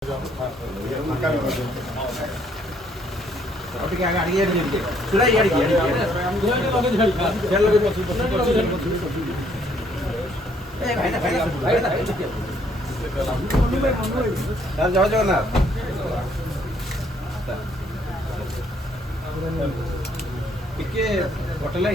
ଜୟ ଜଗନ୍ନାଥ। ଟିକେ ହୋଟେଲ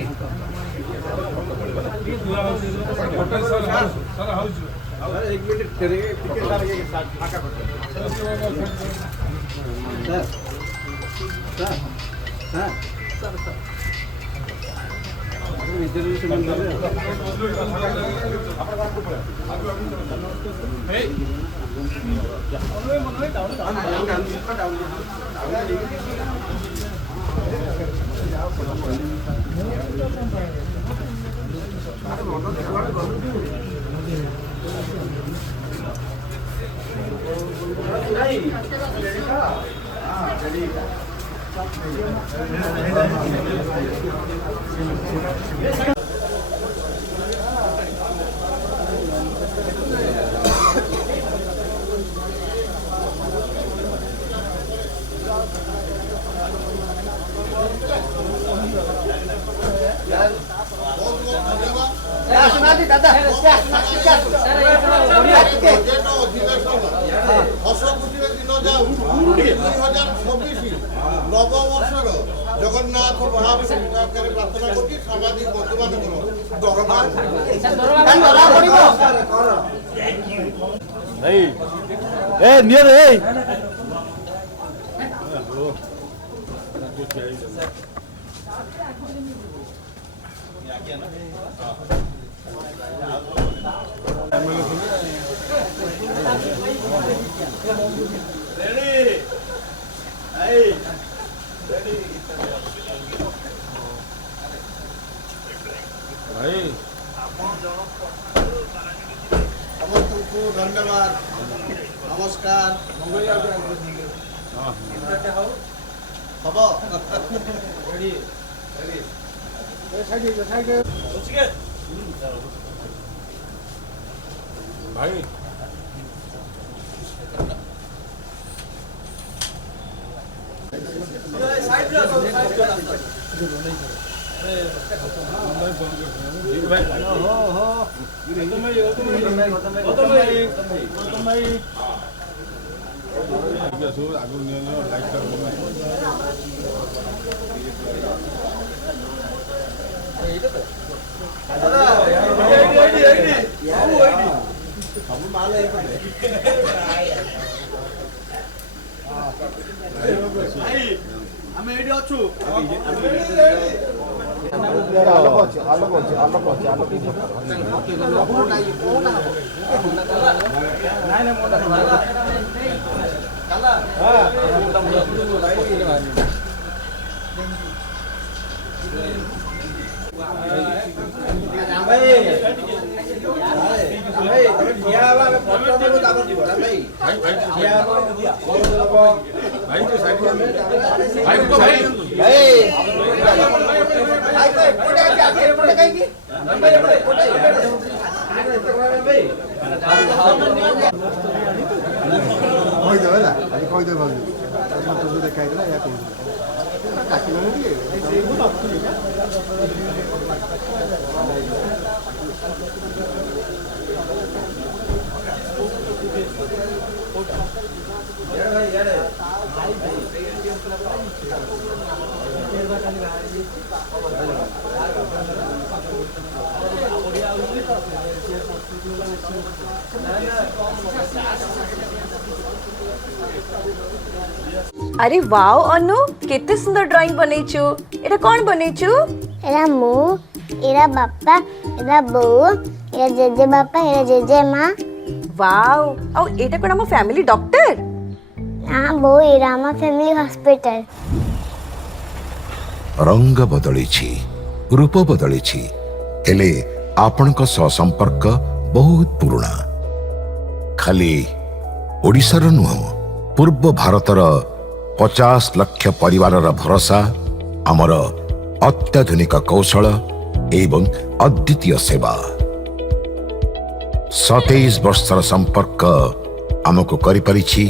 নববর্ষর জগন্নাথ মহাপ্রভুকে প্রার্থনা করছি সামাজিক ସମସ୍ତଙ୍କୁ ଧନ୍ୟବାଦ ନମସ୍କାର ହବ ଭାଇ ଆମେ ଏଇଠି ଅଛୁ अरे वाओ अनु केते सुंदर ड्राइंग बनैछु एटा कोन बनैछु एरा मु एरा बापा एरा बो एरा जेजे बापा एरा जेजे माँ वाओ औ एटा कोन हम फैमिली डॉक्टर हां बो एरा हम फैमिली हॉस्पिटल रंग बदलिछि रूप बदलिछि हेले आपनक संपर्क बहुत पुराना खाली ओडिशार नुह पूर्व भारतर 50 लाख परिवार भरोसा आमर अत्याधुनिक कौशल एवं अद्वितीय सेवा 27 वर्षर संपर्क आमको करिपारिछि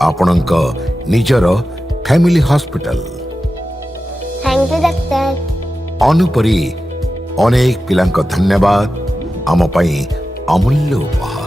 ଆପଣଙ୍କ ନିଜର family hospital. Thank you doctor. ଅନୁପରି ଅନେକ ପିଲାଙ୍କ ଧନ୍ୟବାଦ ଆମ ପାଇଁ ଅମୂଲ୍ୟ ଉପହାର।